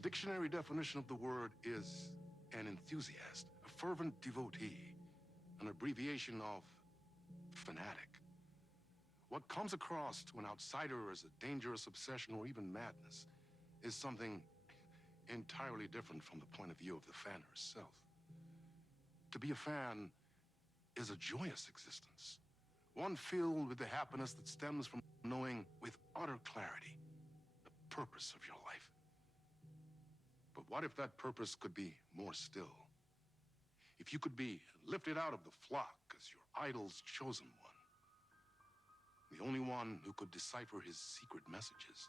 dictionary definition of the word is an enthusiast, a fervent devotee, an abbreviation of fanatic. What comes across to an outsider as a dangerous obsession or even madness is something entirely different from the point of view of the fan herself. To be a fan is a joyous existence, one filled with the happiness that stems from knowing with utter clarity the purpose of your life. But what if that purpose could be more still? If you could be lifted out of the flock as your idol's chosen one, the only one who could decipher his secret messages.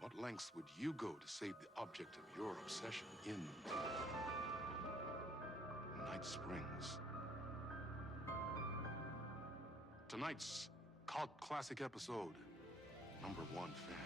What lengths would you go to save the object of your obsession in Night Springs? Tonight's cult classic episode, number 1 fan.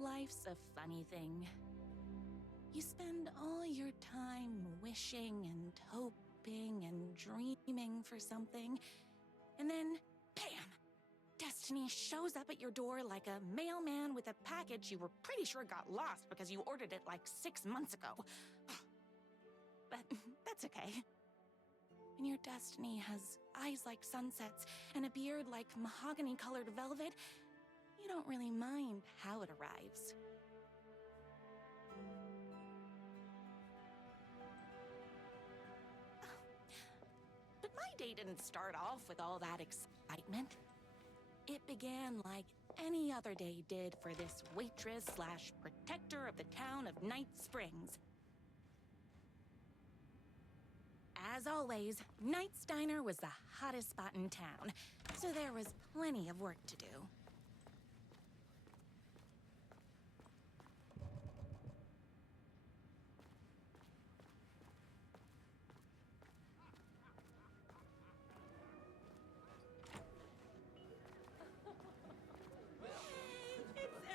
Life's a funny thing. You spend all your time wishing and hoping and dreaming for something, and then, bam! Destiny shows up at your door like a mailman with a package you were pretty sure got lost because you ordered it like 6 months ago. But that's okay. When your destiny has eyes like sunsets and a beard like mahogany-colored velvet, you don't really mind how it arrives. But my day didn't start off with all that excitement. It began like any other day did for this waitress/protector of the town of Night Springs. As always, Night's Diner was the hottest spot in town, so there was plenty of work to do.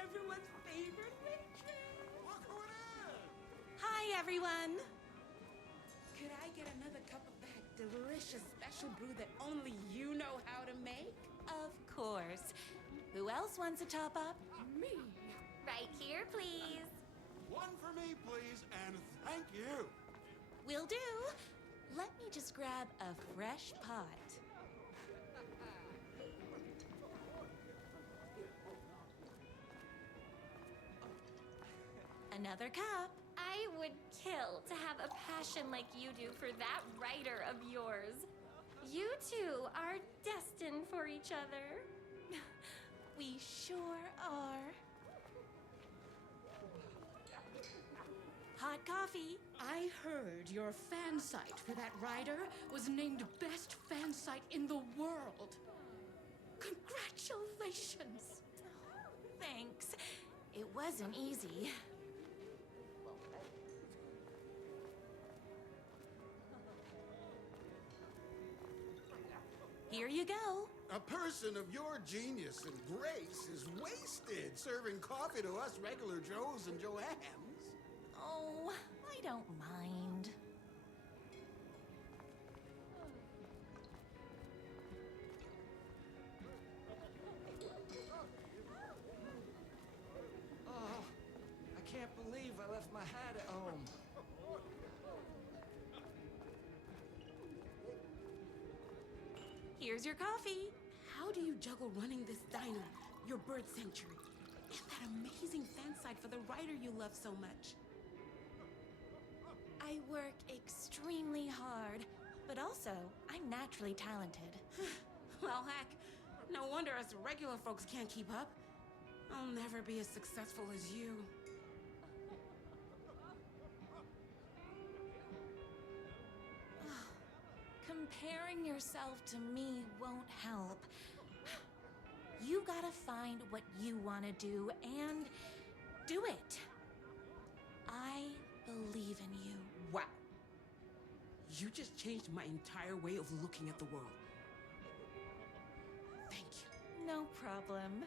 Everyone's favorite waitress. Look who it is! Hi, everyone. Could I get another cup of that delicious special brew that only you know how to make? Of course. Who else wants a top up? Me. Right here, please. One for me, please, and thank you. Will do. Let me just grab a fresh pot. Another cup. I would kill to have a passion like you do for that writer of yours. You two are destined for each other. We sure are. Hot coffee. I heard your fan site for that writer was named best fan site in the world. Congratulations. Thanks. It wasn't easy. Here you go. A person of your genius and grace is wasted serving coffee to us regular Joes and Joannes. Oh, I don't mind. Oh, I can't believe I left my hat at home. Here's your coffee. How do you juggle running this diner, your bird sanctuary, and that amazing fan site for the writer you love so much? I work extremely hard, but also I'm naturally talented. Well, heck, no wonder us regular folks can't keep up. I'll never be as successful as you. Comparing yourself to me won't help. You gotta find what you wanna do and do it. I believe You just changed my entire way of looking at the world. Thank you. No problem.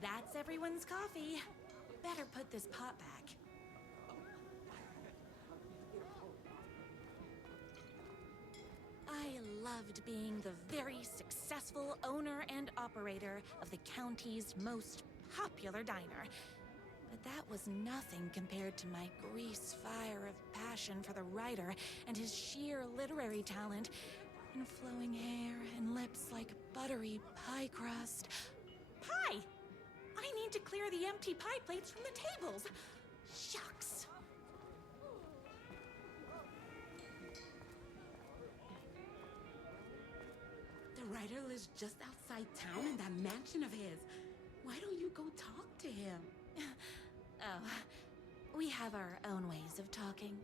That's everyone's coffee. Better put this pot back. I loved being the very successful owner and operator of the county's most popular diner. But that was nothing compared to my grease fire of passion for the writer and his sheer literary talent, and flowing hair and lips like buttery pie crust. Pie! I need to clear the empty pie plates from the tables. Shucks. The writer lives just outside town in that mansion of his. Why don't you go talk to him? Oh, we have our own ways of talking.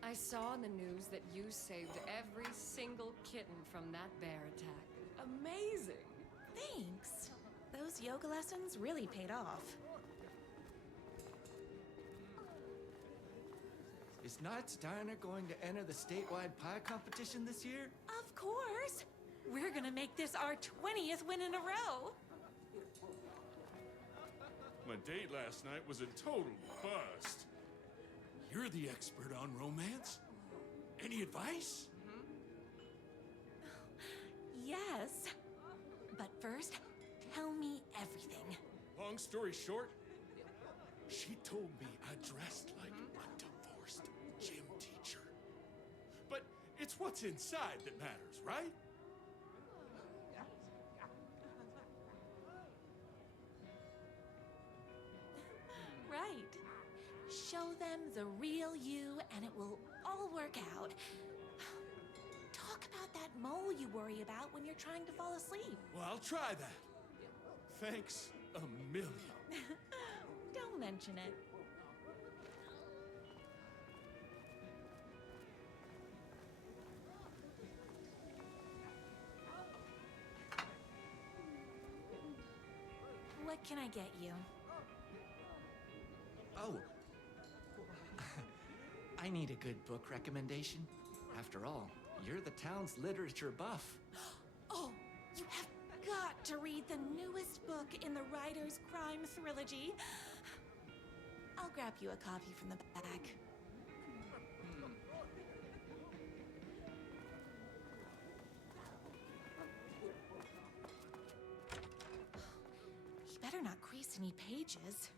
I saw in the news that you saved every single kitten from that bear attack. Amazing! Thanks. Those yoga lessons really paid off. Is Knight's Diner going to enter the statewide pie competition this year? Of course! We're gonna make this our 20th win in a row! My date last night was a total bust. You're the expert on romance. Any advice? Yes. But first, tell me everything. Long story short, she told me I dressed like a divorced gym teacher. But it's what's inside that matters, right? Right. Show them the real you and it will all work out. Talk about that mole you worry about when you're trying to fall asleep. Well, I'll try that. Thanks a million. Don't mention it. What can I get you? Oh. I need a good book recommendation. After all, you're the town's literature buff. Oh, you have got to read the newest book in the Writer's Crime Trilogy. I'll grab you a copy from the back. He better not crease any pages.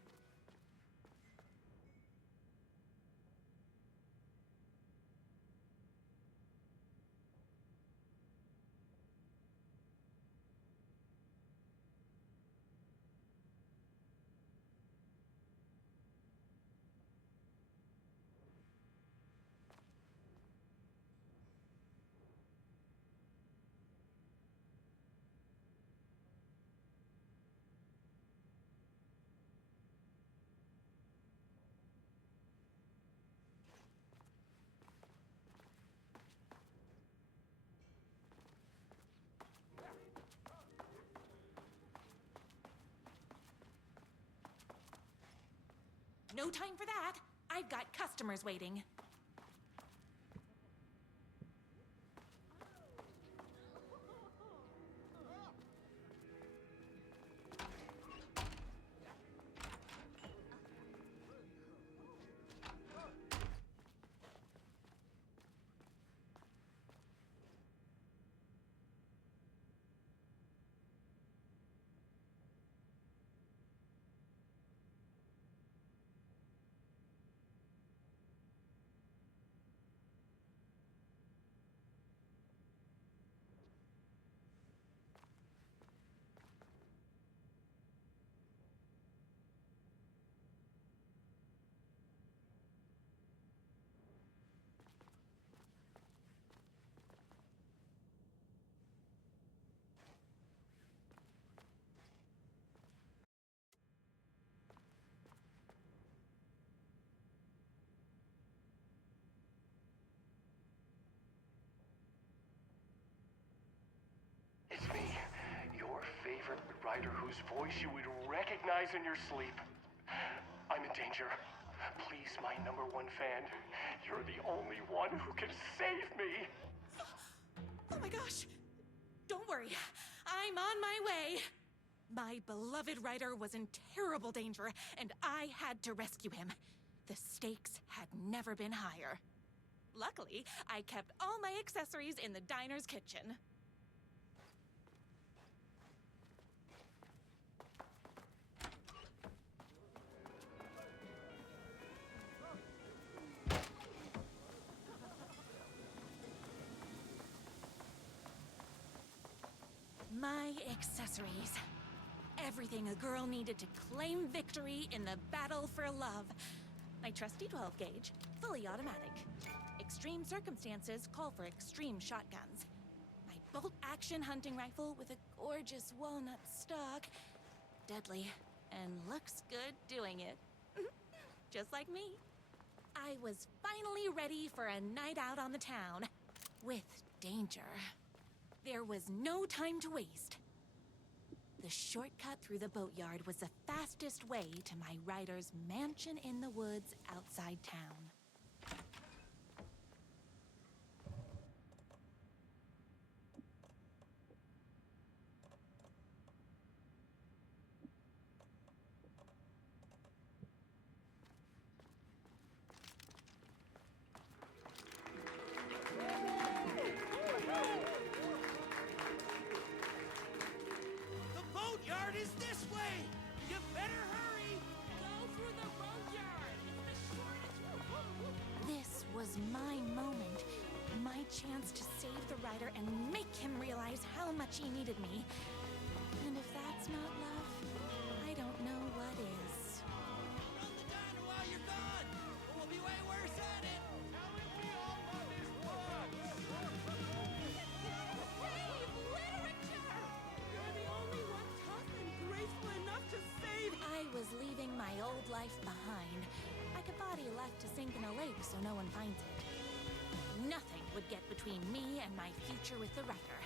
No time for that. I've got customers waiting. rider whose voice you would recognize in your sleep. I'm in danger. Please, my #1 fan, you're the only one who can save me. Oh my gosh! Don't worry, I'm on my way. My beloved rider was in terrible danger, and I had to rescue him. The stakes had never been higher. Luckily, I kept all my accessories in the diner's kitchen. My accessories. Everything a girl needed to claim victory in the battle for love. My trusty 12 gauge, fully automatic. Extreme circumstances call for extreme shotguns. My bolt-action hunting rifle with a gorgeous walnut stock. Deadly, and looks good doing it. Just like me. I was finally ready for a night out on the town. With danger. There was no time to waste. The shortcut through the boatyard was the fastest way to my rider's mansion in the woods outside town. Boatyard is this way! You better hurry! Go through the boatyard. It's the shortest route. This was my moment. My chance to save the rider and make him realize how much he needed me. And if that's not love, I don't know what is. Run the diner while you're gone! Or we'll be way worse at it! Save literature. You're the only one tough and graceful enough to save. I was leaving my old life behind, like a body left to sink in a lake so no one finds it. Nothing would get between me and my future with the writer.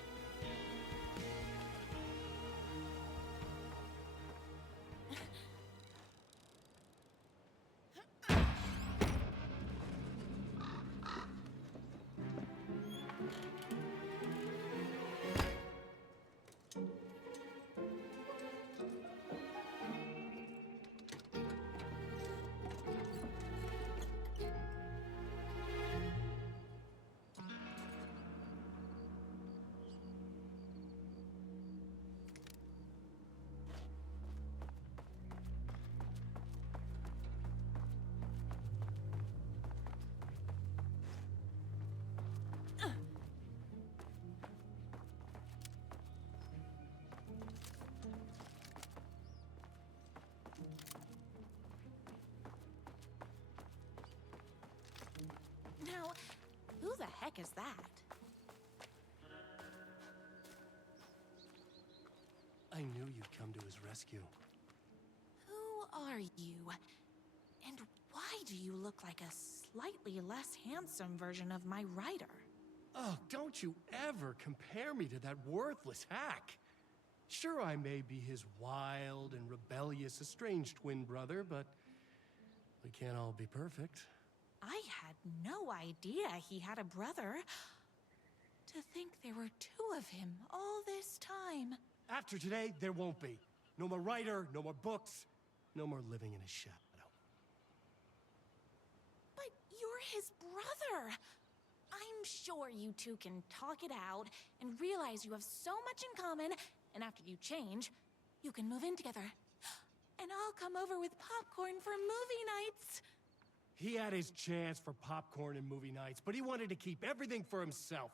Now, who the heck is that? I knew you'd come to his rescue. Who are you? And why do you look like a slightly less handsome version of my rider? Oh, don't you ever compare me to that worthless hack. Sure, I may be his wild and rebellious estranged twin brother, but we can't all be perfect. I had no idea he had a brother. To think there were two of him all this time. After today, there won't be. No more writer, no more books, no more living in his shadow. But you're his brother. I'm sure you two can talk it out and realize you have so much in common, and after you change, you can move in together. And I'll come over with popcorn for movie nights. He had his chance for popcorn and movie nights, but he wanted to keep everything for himself.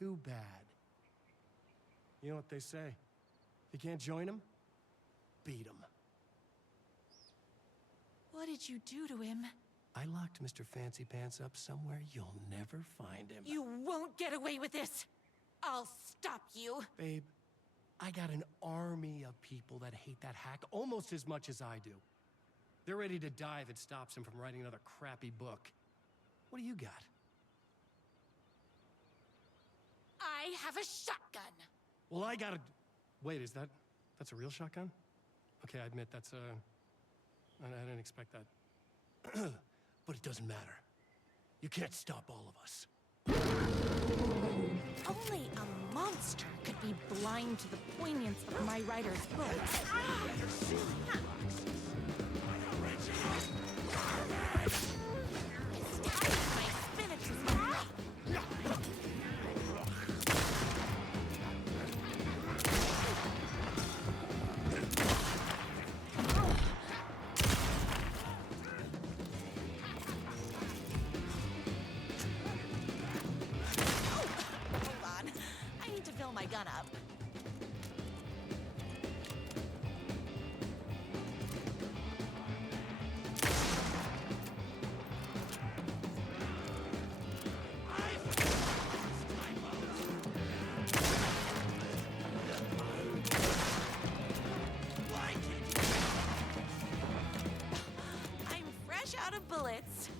Too bad. You know what they say? If you can't join him, beat him. What did you do to him? I locked Mr. Fancy Pants up somewhere you'll never find him. You won't get away with this. I'll stop you. Babe, I got an army of people that hate that hack almost as much as I do. They're ready to die if it stops him from writing another crappy book. What do you got? I have a shotgun. Well, I gotta... Wait, is that That's a real shotgun? Okay, I admit that's I didn't expect that. But it doesn't matter. You can't stop all of us. Only a monster could be blind to the poignance of my writer's books. My spinach is mine. My gun up. I'm fresh out of bullets.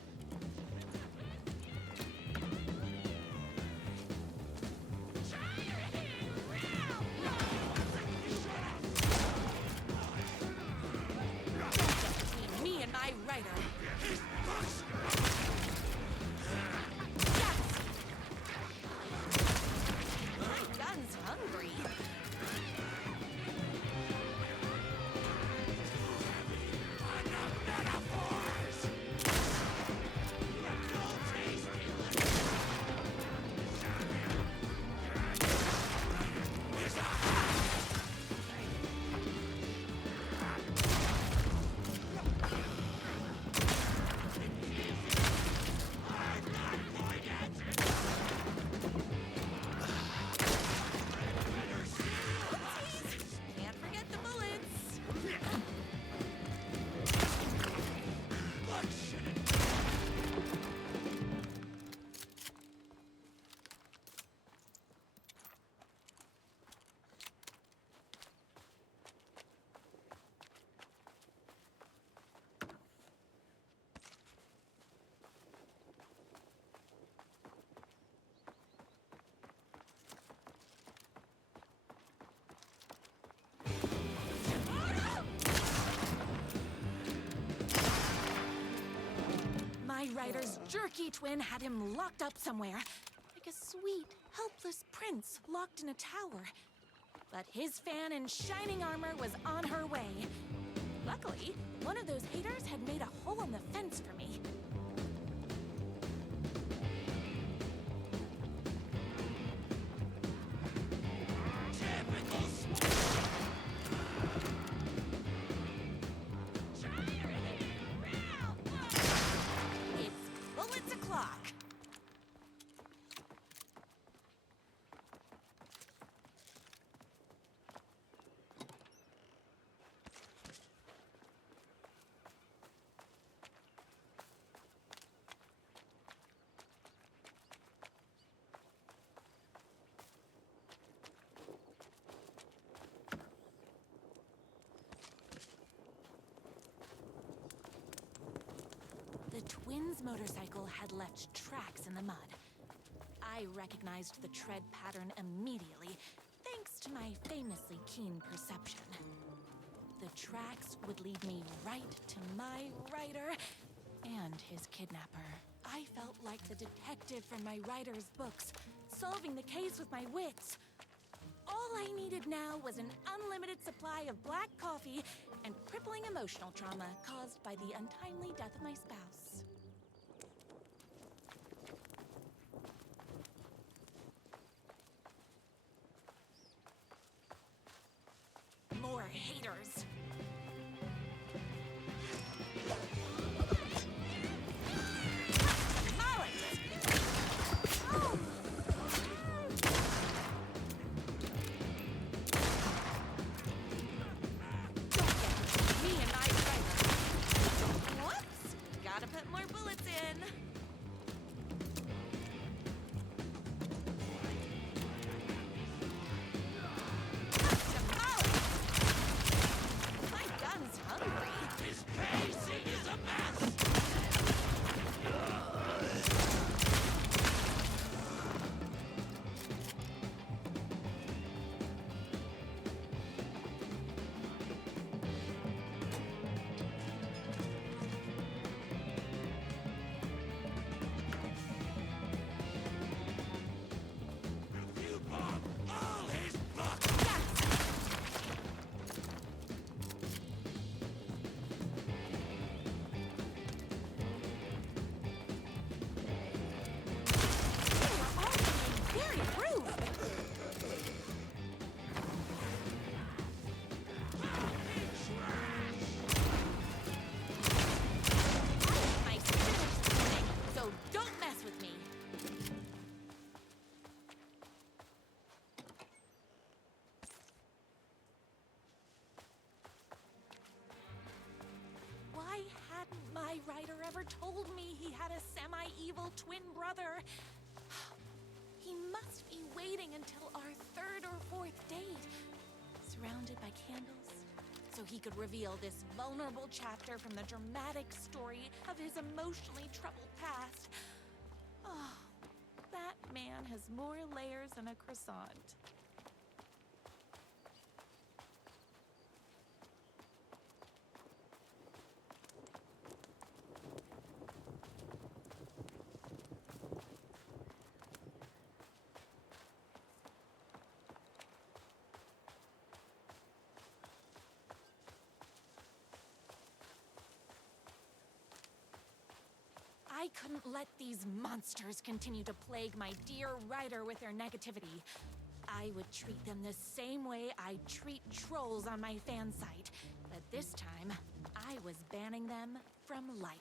My writer's jerky twin had him locked up somewhere, like a sweet, helpless prince locked in a tower. But his fan in shining armor was on her way. Luckily, one of those haters had made a hole in the fence for me. The twins' motorcycle had left tracks in the mud. I recognized the tread pattern immediately, thanks to my famously keen perception. The tracks would lead me right to my writer and his kidnapper. I felt like the detective from my writer's books, solving the case with my wits. All I needed now was an unlimited supply of black coffee and crippling emotional trauma caused by the untimely death of my spouse. More haters. my writer ever told me he had a semi-evil twin brother. He must be waiting until our third or fourth date, surrounded by candles, so he could reveal this vulnerable chapter from the dramatic story of his emotionally troubled past. Oh, that man has more layers than a croissant. I couldn't let these monsters continue to plague my dear writer with their negativity. I would treat them the same way I treat trolls on my fan site, but this time, I was banning them from life.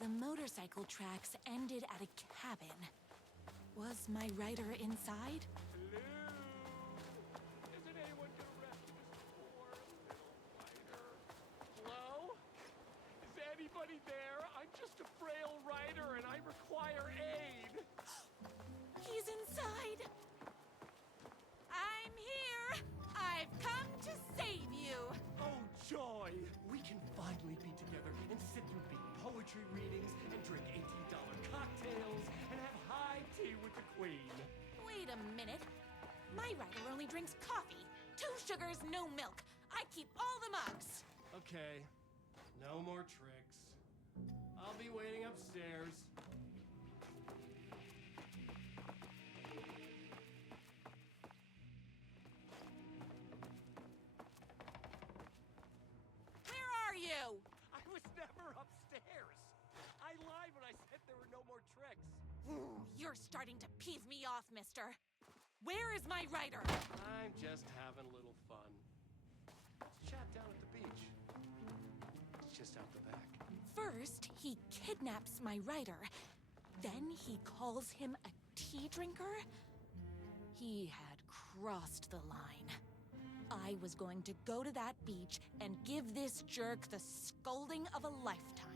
The motorcycle tracks ended at a cabin. Was my writer inside? Hello? Isn't anyone gonna rescue this poor little writer? Hello? Is anybody there? I'm just a frail writer and I require aid. He's inside! I'm here! I've come to save you! Oh, joy! We can finally be together and sit through big poetry readings and drink $18 cocktails and have high tea with the queen. Wait a minute. My writer only drinks coffee. 2 sugars, no milk. I keep all the mugs. Okay, no more tricks. I'll be waiting upstairs. Where are you? I was never upstairs. I lied when I said there were no more tricks. You're starting to piss me off, mister. Where is my writer? I'm just having a little fun. Let's chat down at the beach. It's just out the back. First, he kidnaps my writer. Then he calls him a tea drinker. He had crossed the line. I was going to go to that beach and give this jerk the scolding of a lifetime.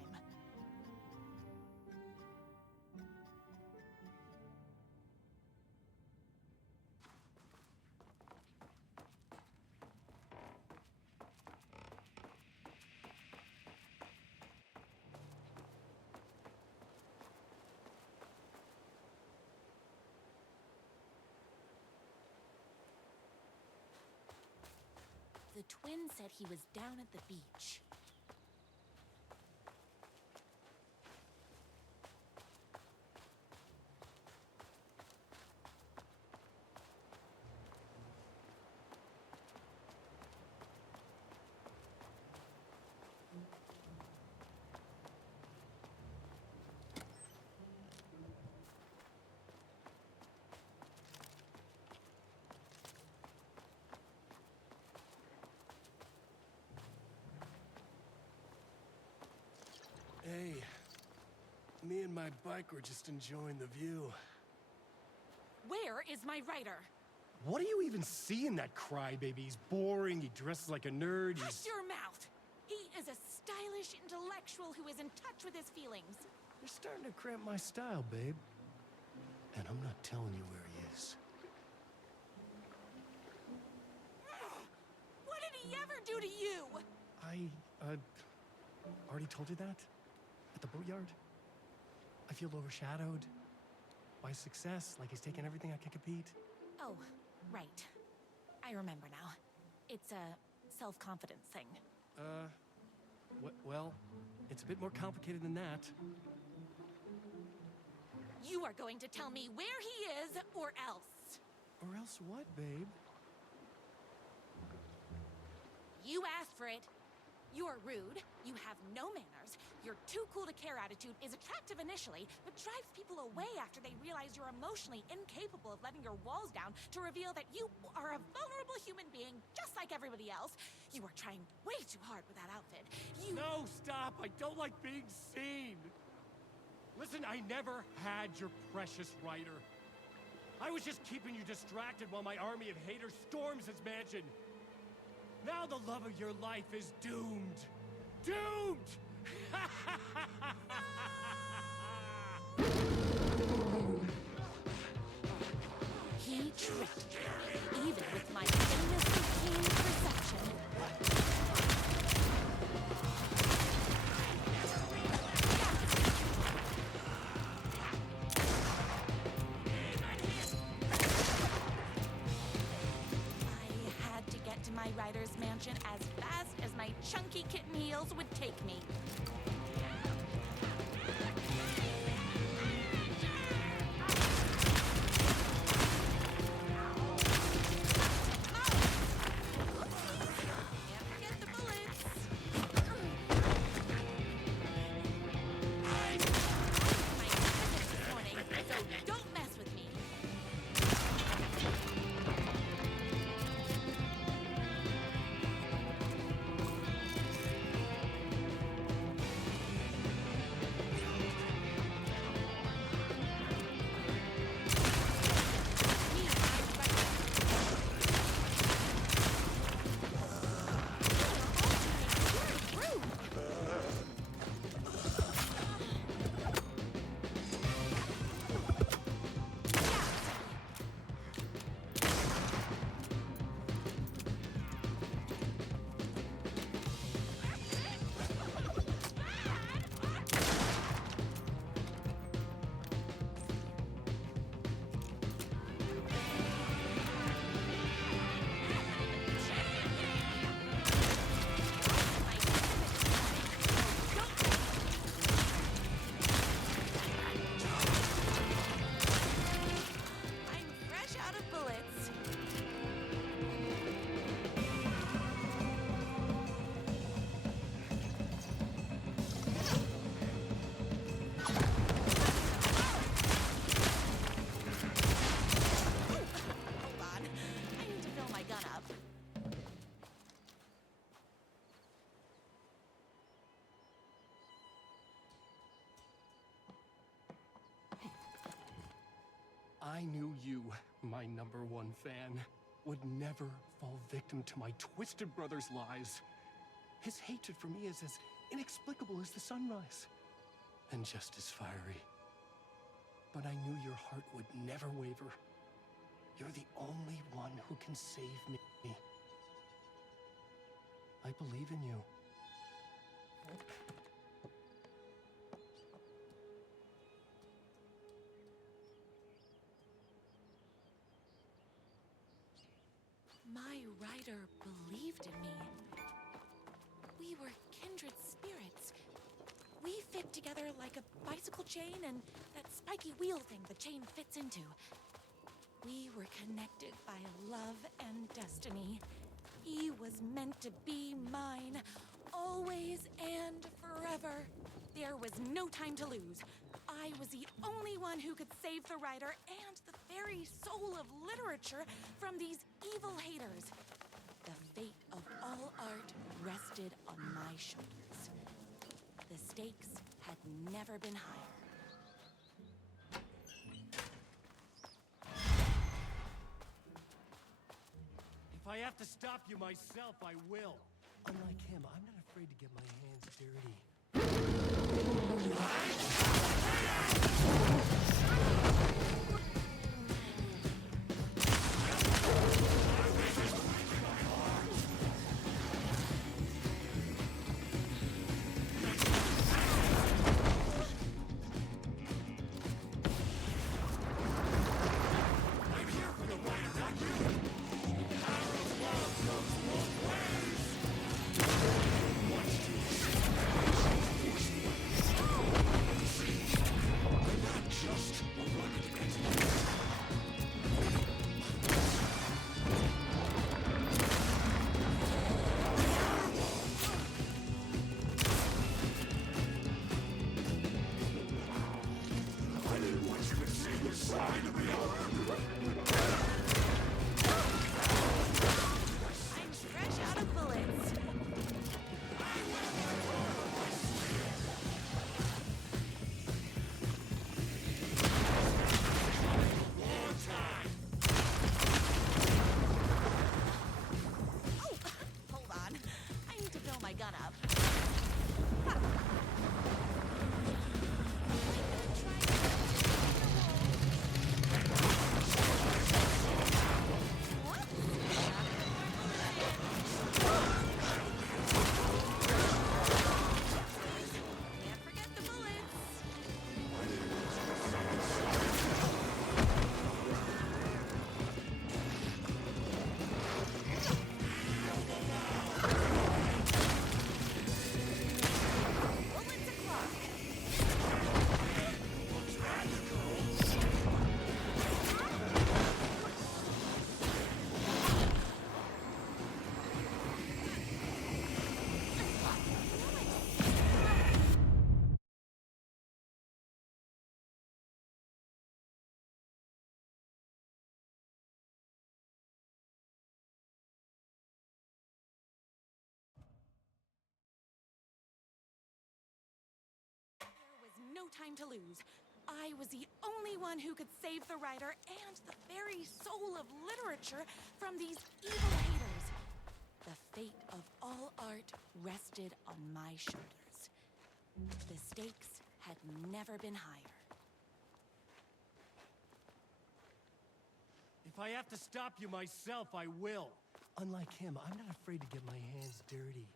The twin said he was down at the beach. Hey, me and my bike were just enjoying the view. Where is my writer? What do you even see in that crybaby? He's boring, he dresses like a nerd, Hush your mouth! He is a stylish intellectual who is in touch with his feelings. You're starting to cramp my style, babe. And I'm not telling you where he is. he ever do to you? I, already told you that? At the boatyard? I feel overshadowed by success, like he's taken everything I can compete. Oh, right. I remember now. It's a self-confidence thing. Well, it's a bit more complicated than that. You are going to tell me where he is, or else. Or else what, babe? You asked for it. You're rude, you have no manners, your too cool to care attitude is attractive initially, but drives people away after they realize you're emotionally incapable of letting your walls down to reveal that you are a vulnerable human being just like everybody else. You are trying way too hard with that outfit. No, stop! I don't like being seen! Listen, I never had your precious writer. I was just keeping you distracted while my army of haters storms his mansion. Now the love of your life is doomed. Doomed! He tricked me, even with my famously keen perception. My rider's mansion as fast as my chunky kitten heels would take me. Can't forget the bullets. My business this morning, so don't mess with me. I knew you, my #1 fan, would never fall victim to my twisted brother's lies. His hatred for me is as inexplicable as the sunrise, and just as fiery. But I knew your heart would never waver. You're the only one who can save me. I believe in you. My rider believed in me. We were kindred spirits. We fit together like a bicycle chain and that spiky wheel thing the chain fits into. We were connected by love and destiny. He was meant to be mine, always and forever. There was no time to lose. I was the only one who could save the writer and the very soul of literature from these evil haters. The fate of all art rested on my shoulders. The stakes had never been higher. If I have to stop you myself, I will. Unlike him, I'm not afraid to get my hands dirty. I'm fresh out of bullets. Oh, hold on. I need to fill my gun up. Ha. Can't forget the bullets. Bullets o'clock. There was no time to lose. I was the only one who could save the writer and the very soul of literature from these evil haters. The fate of all art rested on my shoulders. The stakes had never been higher. If I have to stop you myself, I will. Unlike him, I'm not afraid to get my hands dirty.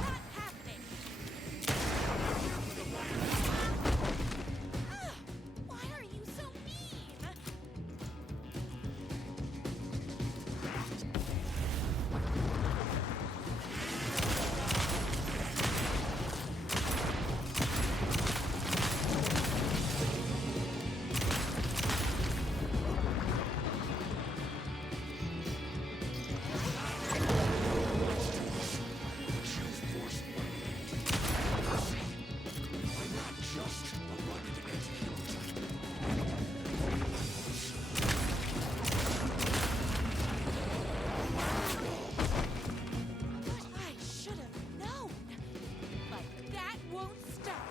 Not happening! Ah, why are you so mean? I should have known. But that won't stop.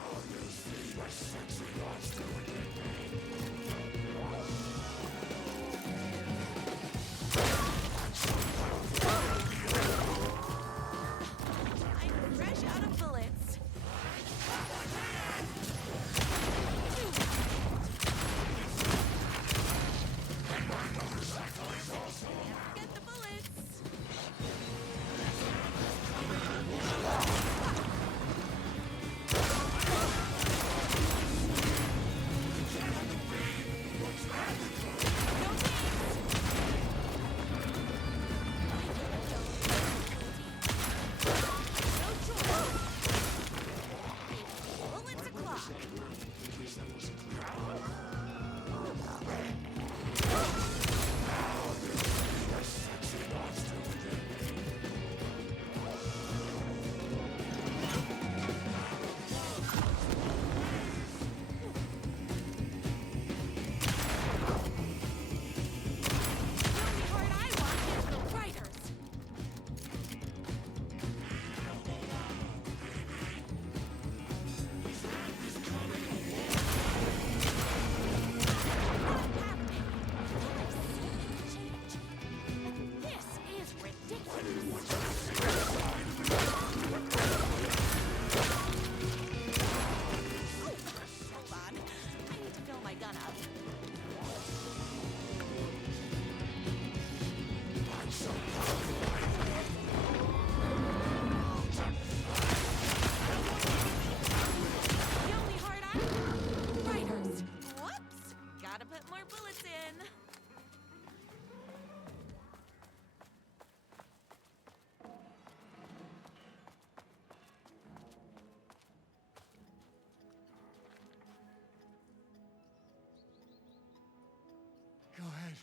I'm fresh out of bullets. Can't forget the bullets. No bullets o'clock. The only heart I want is the writers. Not happening. I've seen it change. And this is ridiculous. Oh, hold on. I need to fill my gun up. The only heart I writers. Whoops. Gotta put more bullets in. Go ahead.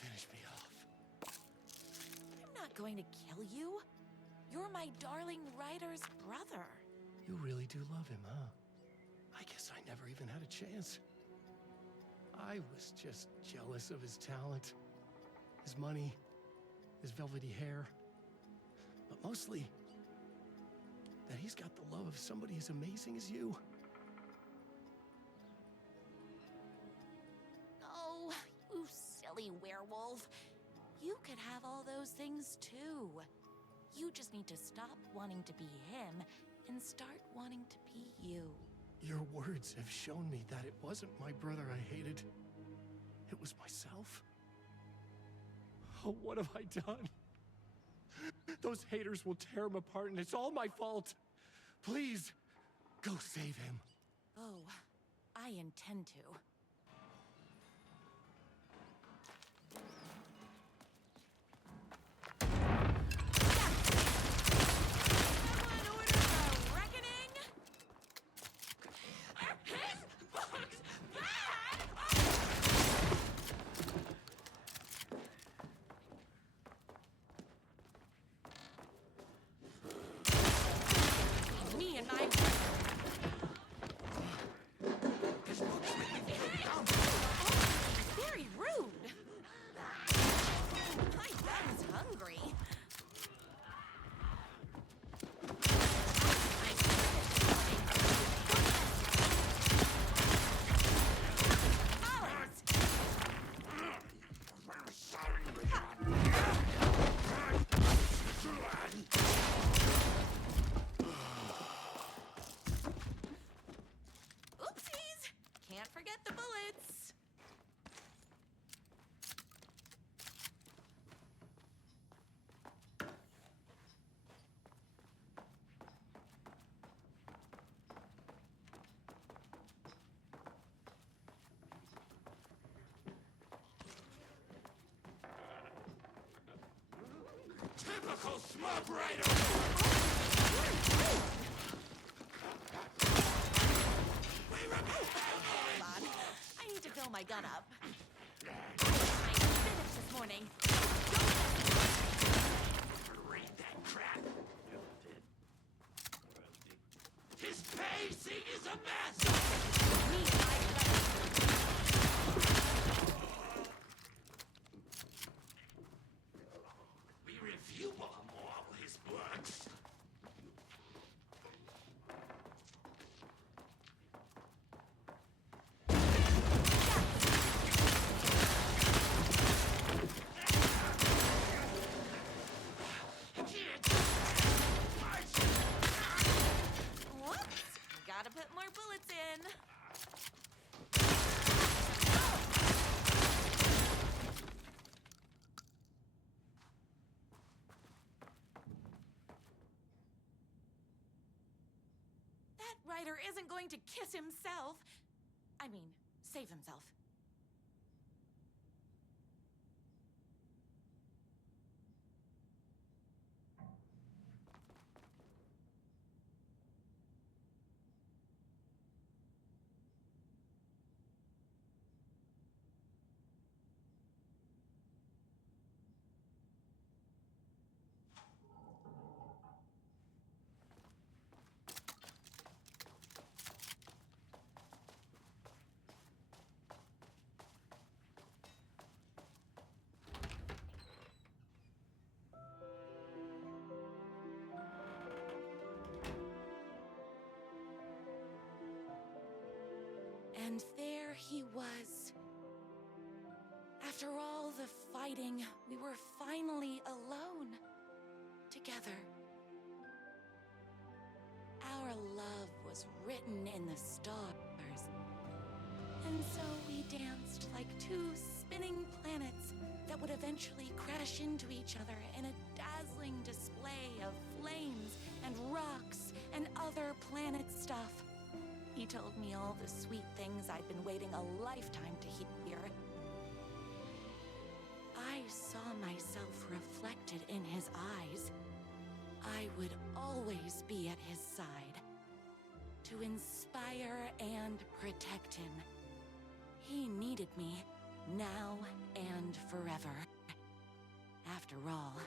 Finish me off. I'm not going to kill you. You're my darling writer's brother. You really do love him, huh? I guess I never even had a chance. I was just jealous of his talent, his money, his velvety hair. But mostly, that he's got the love of somebody as amazing as you. Oh, you silly werewolf. You could have all those things too. You just need to stop wanting to be him and start wanting to be you. Your words have shown me that it wasn't my brother I hated. It was myself. Oh, what have I done? Those haters will tear him apart, and it's all my fault. Please, go save him. Oh, I intend to. Me and my very rude. My gun's hungry. Oopsies! Can't forget the bullets. Typical smug raider! Hold on. I need to fill my gun up. I finished this morning. Read that crap! His pacing is a mess! Me and my We review all his works. Whoops! Gotta put more bullets in. That writer isn't going to kiss himself. I mean, save himself. And there he was. After all the fighting, we were finally alone. Together. Our love was written in the stars. And so we danced like two spinning planets that would eventually crash into each other in a dazzling display of flames and rocks and other planet stuff. He told me all the sweet things I'd been waiting a lifetime to hear. I saw myself reflected in his eyes. I would always be at his side, to inspire and protect him. He needed me, now and forever. After all,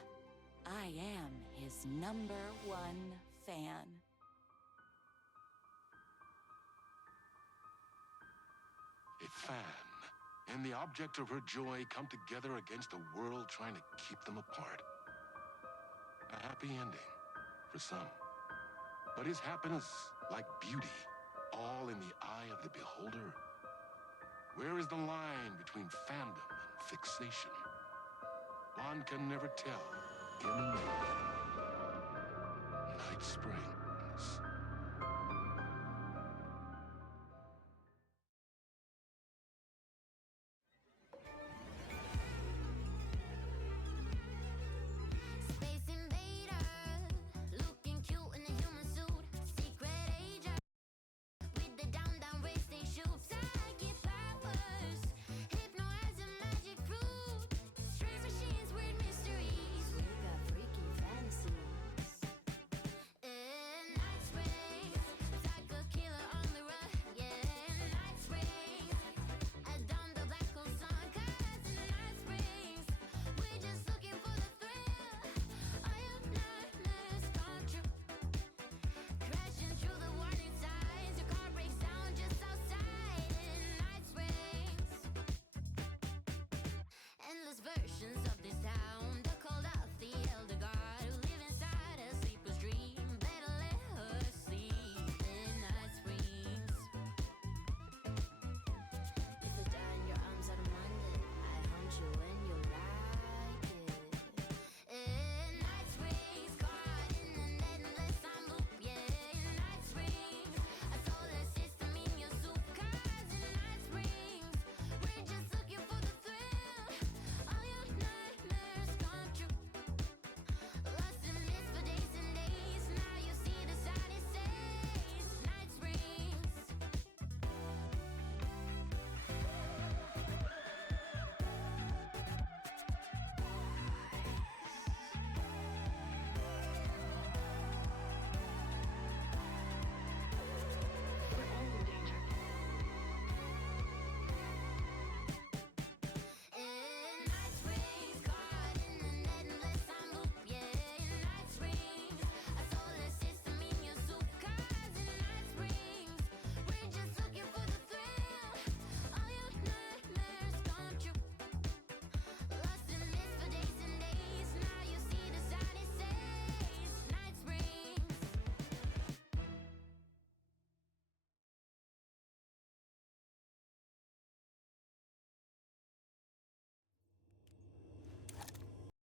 I am his #1 fan. fan and the object of her joy come together against a world trying to keep them apart. A happy ending for some. But is happiness, like beauty, all in the eye of the beholder? Where is the line between fandom and fixation? One can never tell in a movie. Night Spring.